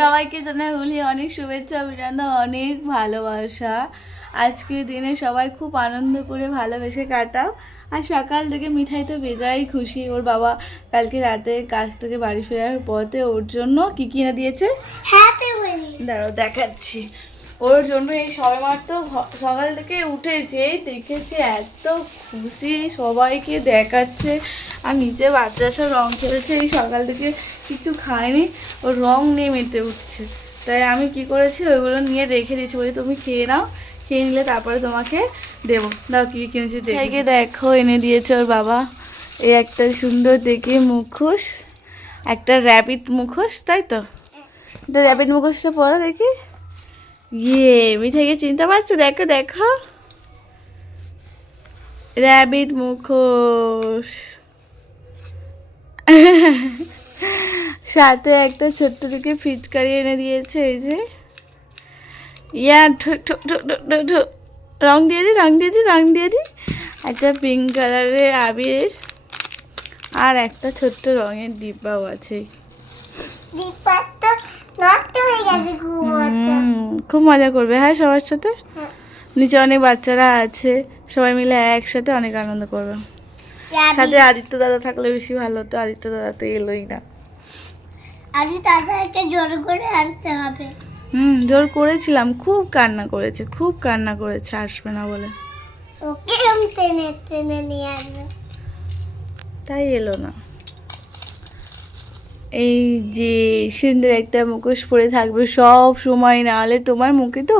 সবাইকে জানাই হোলি অনেক শুভেচ্ছা অভিনন্দন, অনেক ভালোবাসা। আজকের দিনে সবাই খুব আনন্দ করে ভালোবেসে কাটাও। আর সকাল থেকে মিঠাই তো বেজায় খুশি। ওর বাবা কালকে রাতে কাজ থেকে বাড়ি ফেরার পথে ওর জন্য কি কিনে দিয়েছে, হ্যাপি হোলি। দাঁড়াও দেখাচ্ছি। ওর জন্য এই সবেমাত্র সকাল থেকে উঠেছে, দেখেছে এত খুশি, সবাইকে দেখাচ্ছে। আর নিচে বাচ্চারা সব রং খেলেছে, এই সকাল থেকে কিছু খায়নি, ও রং নিয়ে মেতে উঠছে। তাই আমি কি করেছি, ওইগুলো নিয়ে রেখে দিয়েছি, বলি তুমি খেয়ে নাও, খেয়ে নিলে তারপরে তোমাকে দেবো। দাও কী কিনেছি দেখে দেখো। এনে দিয়েছে ওর বাবা এই একটা সুন্দর দেখে মুখোশ, একটা র্যাবিট মুখোশ, তাই তো? এটা র্যাবিট মুখোশটা পরো দেখি। ইয়ে, মিঠাইকে চিনতে পারছো? দেখো দেখো, র্যাবিট মুখোশ। সাথে একটা ছোট্ট দিকে ফিচকারি এনে দিয়েছে, এই যে ইয়া রং দিয়ে দি, রং দিয়ে দি, রং দিয়ে দি। একটা পিঙ্ক কালারের আবির আর একটা ছোট্ট রঙের ডিব্বাও আছে। খুব মজা করবে হ্যাঁ সবার সাথে। নিচে অনেক বাচ্চারা আছে, সবাই মিলে একসাথে অনেক আনন্দ করবে। সাথে আদিত্য দাদা থাকলে বেশি ভালো হতো, আদিত্য দাদা তো এলোই না। আদিত্য দাদাকে জোর করে আনতে হবে। জোর করেছিলাম, খুব কান্না করেছে, খুব কান্না করেছে, আসবে না বলে। ওকে টেনে টেনে নিয়ে আসবে, তাই এলো না। এই যে সুন্দর একটা মুখোশ পরে থাকবে সব সময়, না হলে তোমার মুখে তো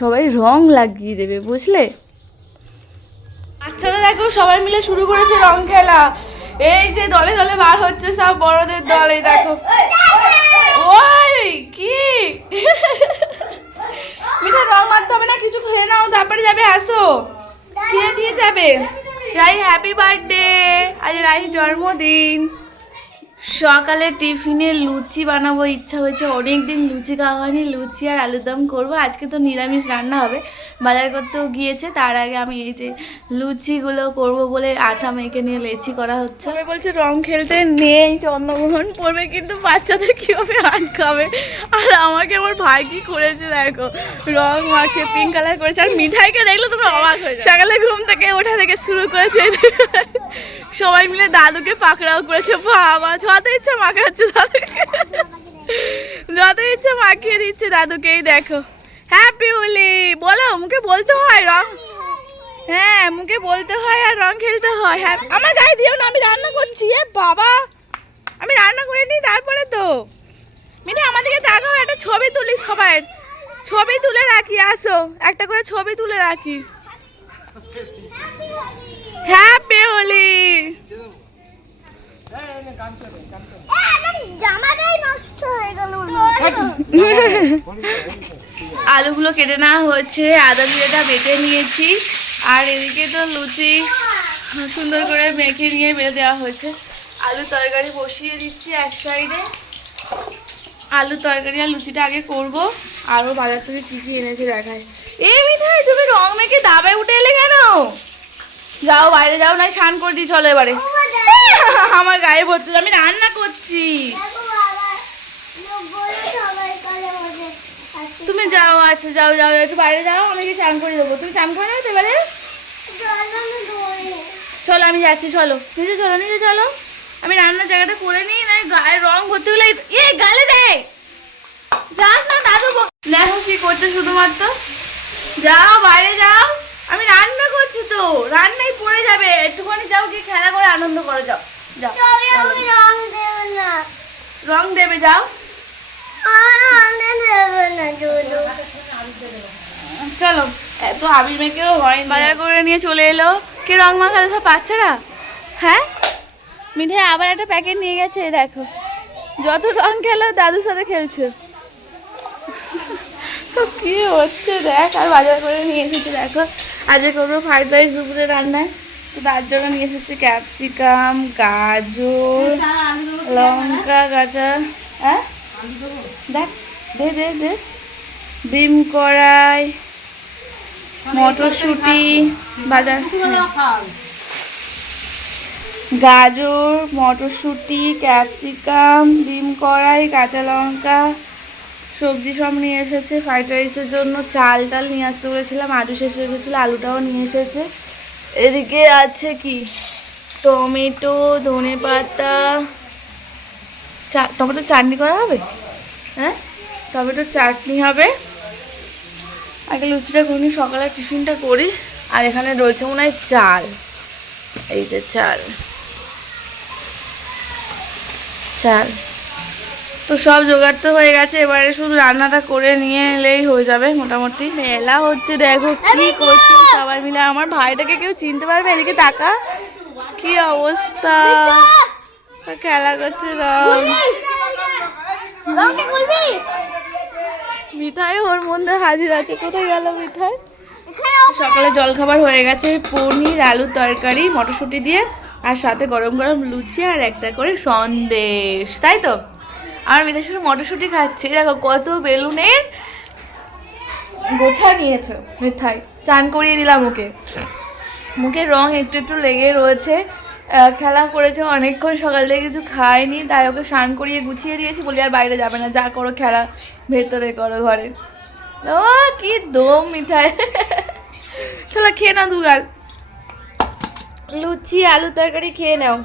সবাই রং লাগিয়ে দেবে, বুঝলে? বাচ্চারা দেখো সবাই মিলে শুরু করেছে রং খেলা। এই যে দলে দলে বার হচ্ছে সব বড়দের দলে, দেখো। ওই কি মিঠা, রং মারতে হবে না, কিছু খেয়ে নাও তারপরে যাবে, আসো খেয়ে দিয়ে যাবে। রাই হ্যাপি বার্থডে, আজ রাই জন্মদিন। সকালে টিফিনে লুচি বানাবো ইচ্ছা হয়েছে, অনেকদিন লুচি খাওয়া হয়নি, লুচি আর আলুর দম করবো। আজকে তো নিরামিষ রান্না হবে, বাজার করতেও গিয়েছে। তার আগে আমি এই যে লুচিগুলো করব বলে আটা মেখে নিয়ে লেচি করা হচ্ছে। আমি বলছে রং খেলতে নেই, চন্দ্রগ্রহণ পড়বে, কিন্তু বাচ্চাদের কীভাবে আটকাবে। আর আমাকে আমার ভাই কি করেছে দেখো, রং মাখে পিঙ্ক কালার করেছে। আর মিঠাইকে দেখলে তুমি অবাক হয়ে যাবে, সকালে ঘুম থেকে ওঠা থেকে শুরু করেছে, সবাই মিলে দাদুকে পাকড়াও করেছে। বাবা যত ইচ্ছা মাখাচ্ছে দাদুকে, যত ইচ্ছা মাখিয়ে দিচ্ছে দাদুকেই। দেখো হ্যাপি হোলি বলো, মুখে বলতে হয় রং, হ্যাঁ মুখে বলতে হয় আর রং খেলতে হয়। হ্যাঁ আমার গায়ে দিও না, আমি রান্না করছি। এ বাবা, আমি রান্না করে নিই তারপরে তো। মিঠি আমাদেরকে দেখাও, একটা ছবি তুলি, সবাই ছবি তুলে রাখি, আসো একটা করে ছবি তুলে রাখি। হ্যাপি হোলি। আলুগুলো কেটে নেওয়া হয়েছে, আদা জিরেটা বেটে নিয়েছি। আর এদিকে তো লুচি সুন্দর করে মেখে নিয়ে বেঁধে দেওয়া হয়েছে। আলু তরকারি বসিয়ে দিচ্ছি এক সাইডে। আলু তরকারি আর লুচিটা আগে করব। আরও বাজার থেকে কী কী এনেছে দেখায়। এই মিঠাই, তুমি রং মেখে দাবায় উঠে এলে কেন? যাও বাইরে যাও, না স্নান করে দিই, চলো এবারে। আমার গায়ে ভর্তি, আমি রান্না করছি। তুমি যাও, আচ্ছা যাও যাও, একটু বাইরে যাও, আমি কি স্নান করে দেবো, তুমি স্নান করে নেবে এবারে। চলো আমি যাচ্ছি, চলো নিজে চলো, নিজে চলো, আমি রান্নার জায়গাটা করে নিই, না গায়ে রং ভর্তি হলে এ গালে দেয়। যাস না দাদু, দেখো কি করছে শুধুমাত্র। যাও বাইরে যাও, আমি রান্না করছি তো, রান্নাই পড়ে যাবে, একটুখানি যাও, গিয়ে খেলা করে আনন্দ করো, যাও যাও। রং দেবে, যাও। চলো, এত আবির মেখেও হয়। বাজার করে নিয়ে চলে এলো। কে রং মাখালো? সব বাচ্চারা। হ্যাঁ মিঠাই আবার একটা প্যাকেট নিয়ে গেছে, দেখো যত রং খেলো দাদুর সাথে খেলছো। তো কি হচ্ছে দেখ। আর বাজার করে নিয়ে এসেছে, দেখো আজকে করবো ফ্রাইড রাইস দুপুরে রান্নায়, তো তার জন্য নিয়ে এসেছে ক্যাপসিকাম, গাজর, লঙ্কা, কাঁচা, হ্যাঁ দেখ, দে দে দে, ডিম কড়াই, মটরশুঁটি, বাজার, গাজর, মটরশুঁটি, ক্যাপসিকাম, ডিম কড়াই, কাঁচা লঙ্কা, সবজি সব নিয়ে এসেছে ফ্রাইড রাইসের জন্য। চাল টাল নিয়ে আসতে বলেছিলাম, আলু শেষ হয়ে গেছিলো, আলুটাও নিয়ে এসেছে। এদিকে আছে কি টমেটো, ধনে পাতা, টমেটোর চাটনি করা হবে। হ্যাঁ, টমেটোর চাটনি হবে। আগে লুচিটা করি, সকালে টিফিনটা করি। আর এখানে রয়েছে মনে হয় চাল, এই যে চাল চাল তো সব জোগাড় তো হয়ে গেছে। এবারে শুধু রান্নাটা করে নিয়ে এলেই হয়ে যাবে মোটামুটি। মেলা হচ্ছে, দেখো কি করছে সবাই মিলে। আমার ভাইটাকে কেউ চিনতে পারবে? এদিকে টাকা, কি অবস্থা, খেলা করছে রং। মিঠাই ওর মধ্যে হাজির আছে, কোথায় গেল মিঠাই? সকালে জলখাবার হয়ে গেছে, পনির আলুর তরকারি মটরশুঁটি দিয়ে, আর সাথে গরম গরম লুচি আর একটা করে সন্দেশ, তাই তো? আমার মিঠাই শুধু মটরশুঁটি খাচ্ছে। দেখো কত বেলুনের গোছা নিয়েছে মিঠাই। চান করিয়ে দিলাম ওকে, মুখের রং একটু একটু লেগে রয়েছে। খেলা করেছে অনেকক্ষণ, সকাল থেকে কিছু খায়নি, তাই ওকে স্নান করিয়ে গুছিয়ে দিয়েছি। বলি আর বাইরে যাবে না, যা করো খেলা ভেতরে করো ঘরে। ও কি দম মিঠাই। চলো খেয়ে নাও দুগাল, লুচি আলু তরকারি খেয়ে নাও।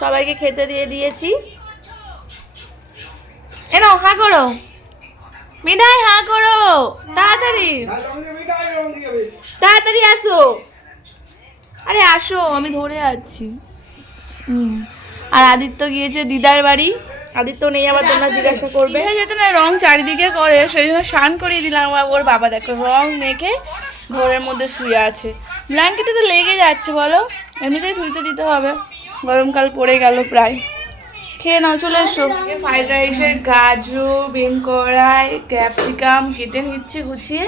সবাইকে খেতে দিয়ে দিয়েছি। এ নাও, হা করো মিঠাই, হা করো, তাড়াতাড়ি তাড়াতাড়ি আসো। আরে আসো, আমি ধরে আছি। আর আদিত্য গিয়েছে দিদার বাড়ি। আদিত্য নেই, আবার তোমরা জিজ্ঞাসা করবে। যেতে না, রং চারিদিকে করে, সেই জন্য স্নান করিয়ে দিলাম। ওর বাবা দেখো রং মেখে ঘরের মধ্যে শুয়ে আছে। ব্ল্যাঙ্কেটে তো লেগে যাচ্ছে বলো, এমনিতেই ধুইতে দিতে হবে, গরমকাল পড়ে গেল প্রায়। খেয়ে নাও, চলে এসো। ফ্রাইড রাইসের গাজর, বিন কড়াই, ক্যাপসিকাম কেটে নিচ্ছে গুছিয়ে।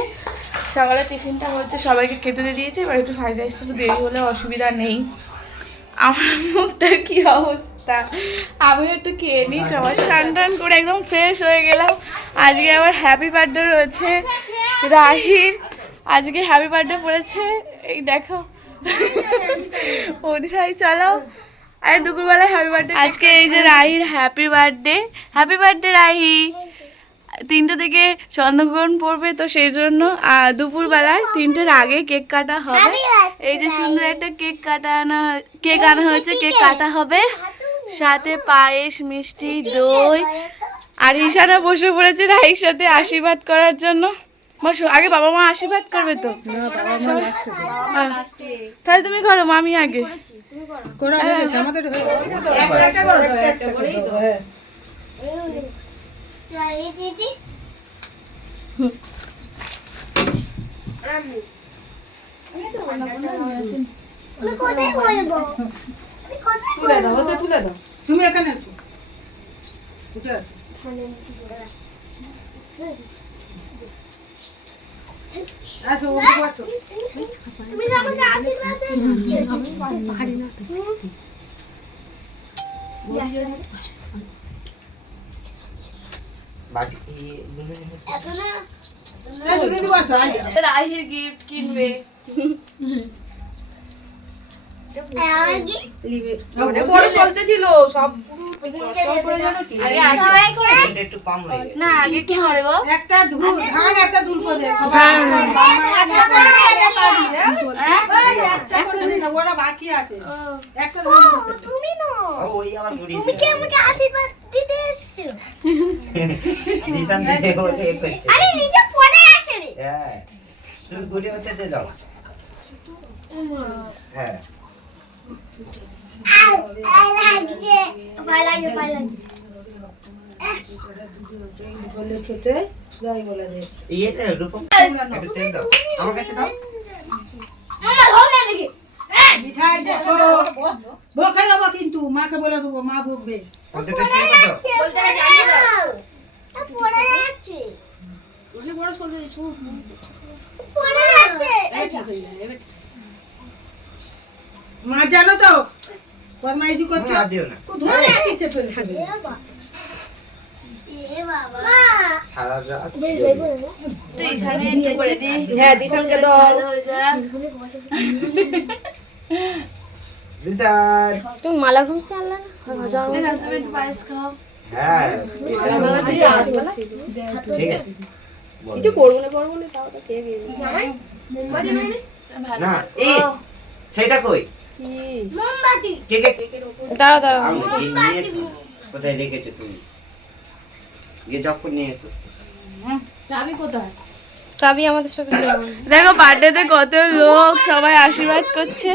সকালে টিফিনটা হচ্ছে, সবাইকে খেতে দিয়ে দিয়েছে। এবার একটু ফ্রাইড রাইসটা একটু দেরি হলে অসুবিধা নেই। আমার মুখটার কি অবস্থা, আমি একটু খেয়ে নিই। সবাই স্নান টান করে একদম ফ্রেশ হয়ে গেলাম। আজকে আবার হ্যাপি বার্থডে রয়েছে রাহির, আজকে হ্যাপি বার্থডে পড়েছে। এই দেখো ওদিকে চলো, আরে দুপুরবেলায় হ্যাপি বার্থডে। আজকে এই যে রাহির happy birthday, happy birthday Rahi. 3টে থেকে চন্দ্রগ্রহণ পড়বে, তো সেই জন্য দুপুরবেলায় 3টের আগে কেক কাটা হবে। এই যে সুন্দর একটা কেক আনা হয়েছে, কেক কাটা হবে, সাথে পায়েস, মিষ্টি, দই। আর ঈশানা বসে পড়েছে রাহির সাথে আশীর্বাদ করার জন্য। বসো, আগে বাবা মা আশীর্বাদ করবে তো। তাহলে তুমি করো, মামি আগে। তুমি এখানে আসো, উঠে আসো। আসো, আসো। তুমি আমাকে আশীর্বাদ পাহাড়ে না রাহির গিফট কিনবে। বড় চলতে ছিল সব। না আগে কি করে গো, একটা ধুল ধান, একটা ধুল করে একটা করে দিন, ওরা বাকি আছে। একটা তুমি না, তুমি কি আমাকে আশীর্বাদ দিতে এসেছো? আরে নিচে পড়ে আছে রে। হ্যাঁ, তুমি ঘুরে হতে দে দাও। হ্যাঁ, I like it. I like it. বলে ছোট যাই বলে দে। এইটা রূপম একটু তেল দাও, আমার কাছে দাও। মামা ধর না দেখি। মিঠাই বসো, বকে দেবো কিন্তু, মাকে বলে দেবো, মা বকবে। বলতে জানি না, তা পড়ে যাচ্ছে। ওকে বড় চলতে দিছো, পড়ে যাচ্ছে। মা জানো তো ফরমাইশি করতে দিও না, ধরে রাখিছে ফেলছে। এ বাবা সারা রাত তো ঈশানে একটু করে দি। হ্যাঁ, দিশানকে দাও। দিশান তুমি মালা ঘুমছে আনলা না? তুমি একটু পায়েস খাও। হ্যাঁ ঠিক আছে কিছু করবো না তাও তো খেয়ে গেলি না এই সেটা কই মোমবাতি কে কে দাঁড়াও আমি নিয়ে এসো কোথায় রেখেছো তুমি গিয়ে যখন নিয়ে এসো চাবি আমাদের সাথে দেখো বার্থডেতে কত লোক সবাই আশীর্বাদ করছে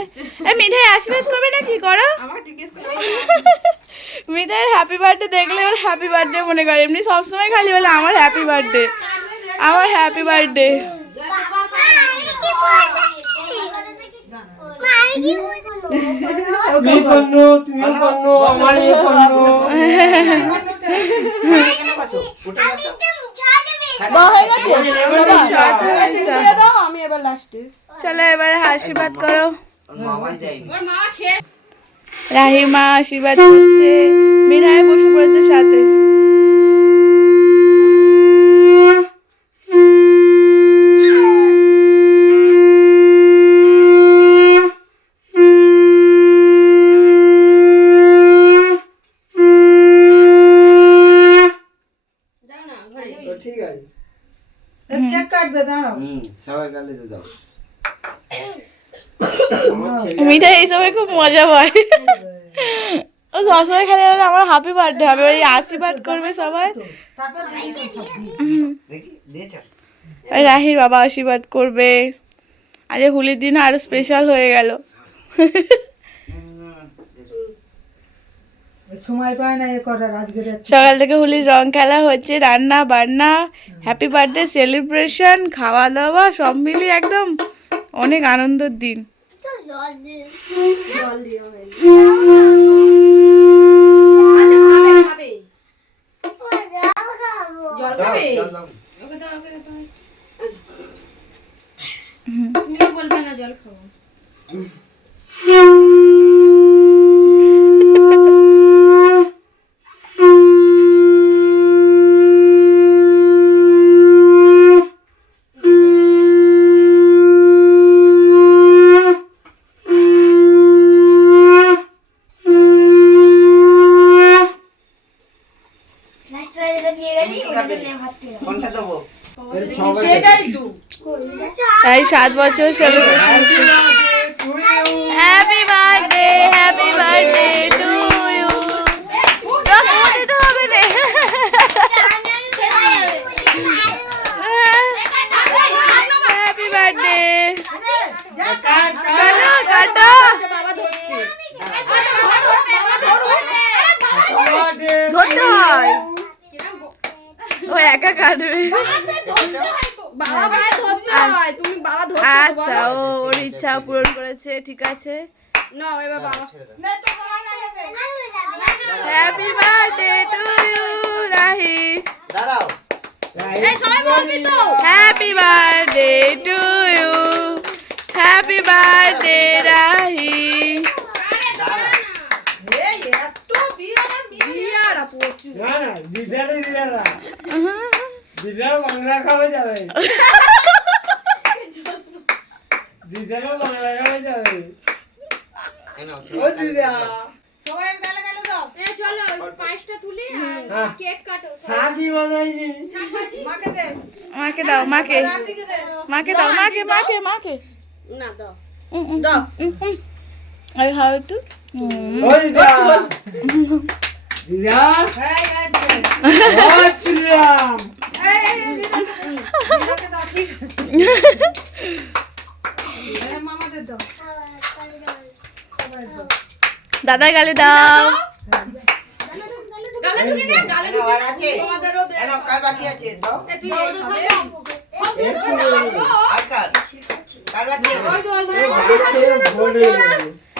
এই মিঠাই আশীর্বাদ করবে না কি করো মিঠাইয়ের হ্যাপি বার্থডে দেখলে ওর হ্যাপি বার্থডে মনে করে এমনি সবসময় খালি বলে আমার হ্যাপি বার্থডে আমার হ্যাপি বার্থডে চলো এবারে আশীর্বাদ করো রাহির মা আশীর্বাদ করছে মিঠাই বসে পড়েছে সাথে কেক কাটবে দাঁড়াও সবাই গালে দাও মিঠাই এইসবে খুব মজা পায় ও সবসময় খালি আমার হ্যাপি বার্থডে হবে ওই আশীর্বাদ করবে সবাই রাহির বাবা আশীর্বাদ করবে আজ হোলির দিন আরো স্পেশাল হয়ে গেল সময় পায় না এ করার আজকে সকাল থেকে হোলির রং খেলা হচ্ছে রান্না বান্না হ্যাপি বার্থডে সেলিব্রেশন খাওয়া দাওয়া সব মিলিয়ে একদম অনেক আনন্দের দিন তাই 7 বছর celebration happy birthday to you দিতে হবে না হ্যাপি বার্থডে কাটো ধরতে হয় ও একা কাটবে আচ্ছা ও ওর ইচ্ছা পূরণ করেছে ঠিক আছে happy birthday to you Rahi happy birthday to you happy birthday Rahi দিদার বাংলা খাওয়া যাবে দিদার বাংলা খাওয়া যাবে ও দিদা সবাই গালে গালে দাও চলো পাঁচটা তুলে কেক কাটো শাদি বানাইনি মাকে দে মাকে দাও মাকে দাও মাকে না দাও দাও আই হাউ টু ওই দা দিদা ও শ্রীরাম দাদা গালে দাও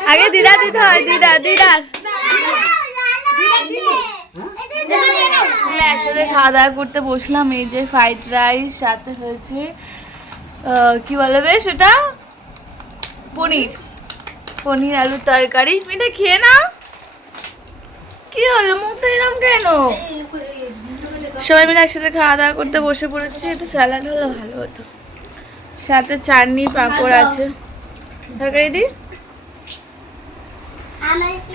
আগে দিদা দিতে হয় দিদার একসাথে খাওয়া দাওয়া করতে বসলাম এই যে ফ্রাইড রাইস সাথে হয়েছে কি বলে বেশ এটা পনির আলুর তরকারি মিঠে খেয়ে না কি হলো মুখটা এরকম কেন সবাই মিলে একসাথে খাওয়া দাওয়া করতে বসে পড়েছি একটু স্যালাড হলে ভালো হতো সাথে চাটনি পাঁপড় আছে তরকারি দি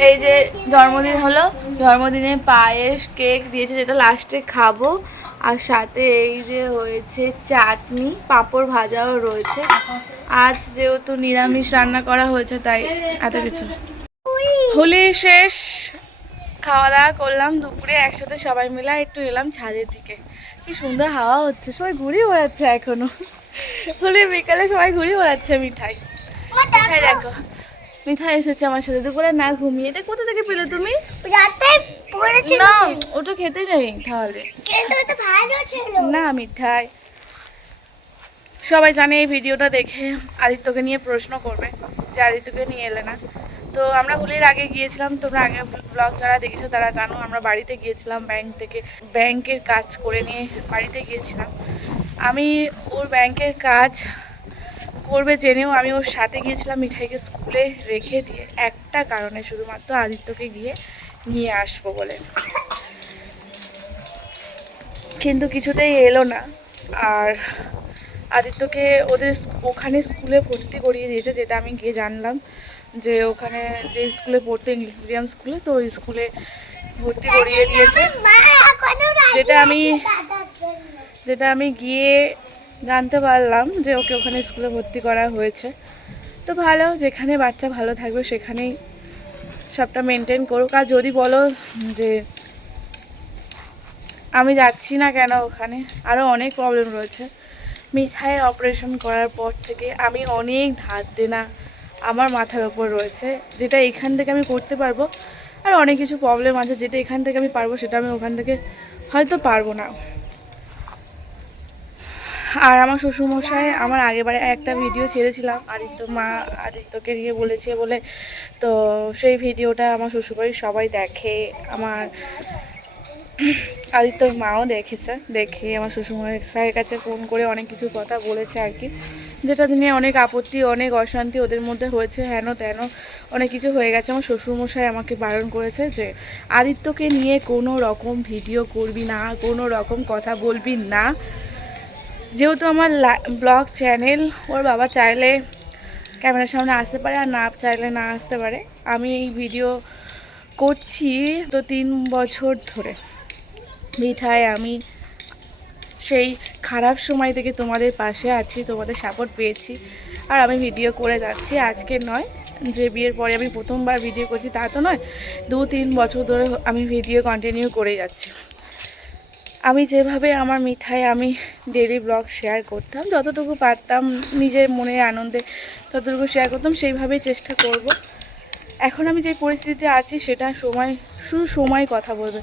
এই যে জন্মদিন হলো, জন্মদিনে পায়েস কেক দিয়েছে যেটা লাস্টে খাবো, আর সাথে এই যে হয়েছে চাটনি, পাঁপড় ভাজাও রয়েছে। আজ যেহেতু নিরামিষ রান্না করা হয়েছে তাই এত কিছু। হোলি শেষ, খাওয়া দাওয়া করলাম দুপুরে একসাথে সবাই মিলে, একটু এলাম ছাদের দিকে। কি সুন্দর হাওয়া হচ্ছে, সবাই ঘুরে বেড়াচ্ছে এখনো। হোলির বিকালে সবাই ঘুরে বেড়াচ্ছে। মিঠাই দেখো, মিঠাই এসেছে আমার সাথে দুপুরে না ঘুমিয়ে। এটা কোথা থেকে পেলে তুমি? না ওটা খেতে নেই তাহলে না। মিঠাই সবাই জানে এই ভিডিওটা দেখে আদিত্যকে নিয়ে প্রশ্ন করবে যে আদিত্যকে নিয়ে এলে না। তো আমরা হোলির আগে গিয়েছিলাম, তোমরা আগে ব্লগ যারা দেখেছো তারা জানো, আমরা বাড়িতে গিয়েছিলাম ব্যাংক থেকে, ব্যাংকের কাজ করে নিয়ে বাড়িতে গিয়েছিলাম। আমি ওর ব্যাংকের কাজ করবে জেনেও আমি ওর সাথে গিয়েছিলাম মিঠাইকে স্কুলে রেখে দিয়ে, একটা কারণে শুধুমাত্র আদিত্যকে গিয়ে নিয়ে আসবো বলে। কিন্তু কিছুতেই এলো না, আর আদিত্যকে ওদের ওখানে স্কুলে ভর্তি করিয়ে দিয়েছে, যেটা আমি গিয়ে জানলাম যে ওখানে যে স্কুলে পড়তে ইংলিশ মিডিয়াম স্কুলে, তো ওই স্কুলে ভর্তি করিয়ে দিয়েছে, যেটা আমি গিয়ে জানতে পারলাম যে ওকে ওখানে স্কুলে ভর্তি করা হয়েছে। তো ভালো, যেখানে বাচ্চা ভালো থাকবে সেখানেই সবটা মেনটেন করুক। আর যদি বলো যে আমি যাচ্ছি না কেন ওখানে, আরও অনেক প্রবলেম রয়েছে। মিঠাইয়ের অপারেশন করার পর থেকে আমি অনেক ধার দেনা আমার মাথার ওপর রয়েছে, যেটা এখান থেকে আমি করতে পারবো, আর অনেক কিছু প্রবলেম আছে যেটা এখান থেকে আমি পারবো সেটা আমি ওখান থেকে হয়তো পারবো না। আর আমার শ্বশুরমশাই আমার আগেবারে একটা ভিডিও ছেড়েছিলাম আদিত্যকে নিয়ে বলেছে বলে, তো সেই ভিডিওটা আমার শ্বশুরবাড়ির সবাই দেখে, আমার আদিত্যর মাও দেখেছে, দেখে আমার শ্বশুরমশাইয়ের কাছে ফোন করে অনেক কিছু কথা বলেছে আর কি, যেটা নিয়ে অনেক আপত্তি অনেক অশান্তি ওদের মধ্যে হয়েছে, হেন তেন অনেক কিছু হয়ে গেছে। আমার শ্বশুরমশাই আমাকে বারণ করেছে যে আদিত্যকে নিয়ে কোনো রকম ভিডিও করবি না, কোনো রকম কথা বলবি না। যেহেতু আমার ব্লগ চ্যানেল, ওর বাবা চাইলে ক্যামেরার সামনে আসতে পারে আর না চাইলে না আসতে পারে। আমি এই ভিডিও করছি তো 3 বছর ধরে। মিঠাই আমি সেই খারাপ সময় থেকে তোমাদের পাশে আছি, তোমাদের সাপোর্ট পেয়েছি, আর আমি ভিডিও করে যাচ্ছি। আজকে নয় যে বিয়ের পরে আমি প্রথমবার ভিডিও করছি তা তো নয়, 2-3 বছর ধরে আমি ভিডিও কন্টিনিউ করে যাচ্ছি। আমি যেভাবে আমার মিঠাই আমি ডেইলি ব্লগ শেয়ার করতাম, যতটুকু পারতাম নিজের মনের আনন্দে ততটুকু শেয়ার করতাম, সেইভাবেই চেষ্টা করব। এখন আমি যে পরিস্থিতিতে আছি সেটা শুধু সময় কথা বলবে,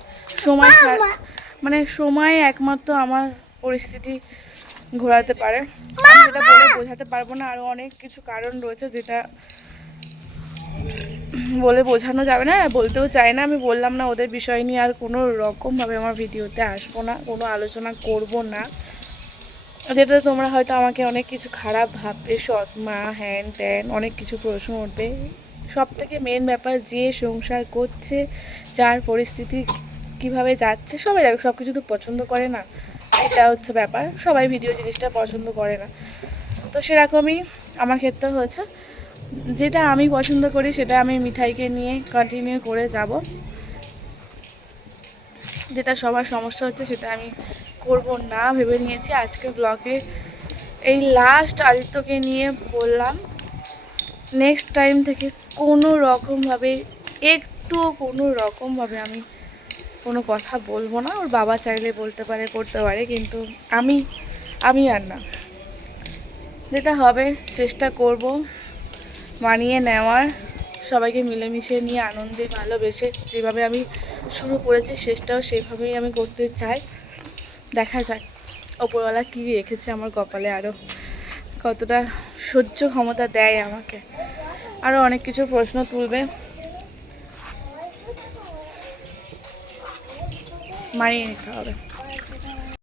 সময় একমাত্র আমার পরিস্থিতি ঘোরাতে পারে। আমি যেটা বলে বোঝাতে পারবো না, আরও অনেক কিছু কারণ রয়েছে যেটা বলে বোঝানো যাবে না, বলতেও চাই না। আমি বললাম না ওদের বিষয় নিয়ে আর কোনো রকমভাবে আমার ভিডিওতে আসবো না, কোনো আলোচনা করব না, যেটা তোমরা হয়তো আমাকে অনেক কিছু খারাপ ভাববে, সৎ মা হ্যান ত্যান অনেক কিছু প্রশ্ন উঠবে। সব থেকে মেন ব্যাপার, যে সংসার করছে, যার পরিস্থিতি কিভাবে যাচ্ছে, সবাই দেখো সব কিছু তো পছন্দ করে না, এটা হচ্ছে ব্যাপার। সবাই ভিডিও জিনিসটা পছন্দ করে না, তো সেরকমই আমার ক্ষেত্রে হয়েছে। যেটা আমি পছন্দ করি সেটা আমি মিঠাইকে নিয়ে কন্টিনিউ করে যাব, যেটা সবার সমস্যা হচ্ছে সেটা আমি করব না ভেবে নিয়েছি। আজকে ব্লগে এই লাস্ট আদিত্যকে নিয়ে বললাম, নেক্সট টাইম থেকে কোনো রকমভাবে আমি কোনো কথা বলবো না। ওর বাবা চাইলে বলতে পারে, করতে পারে, কিন্তু আমি আর না। যেটা হবে চেষ্টা করব মানিয়ে নেওয়ার, সবাইকে মিলেমিশে নিয়ে আনন্দে ভালোবেসে যেভাবে আমি শুরু করেছি শেষটাও সেভাবেই আমি করতে চাই। দেখা যাক ওপরওয়ালা কী রেখেছে আমার কপালে, আরও কতটা সহ্য ক্ষমতা দেয় আমাকে, আরও অনেক কিছু প্রশ্ন তুলবে, মানিয়ে নিতে হবে।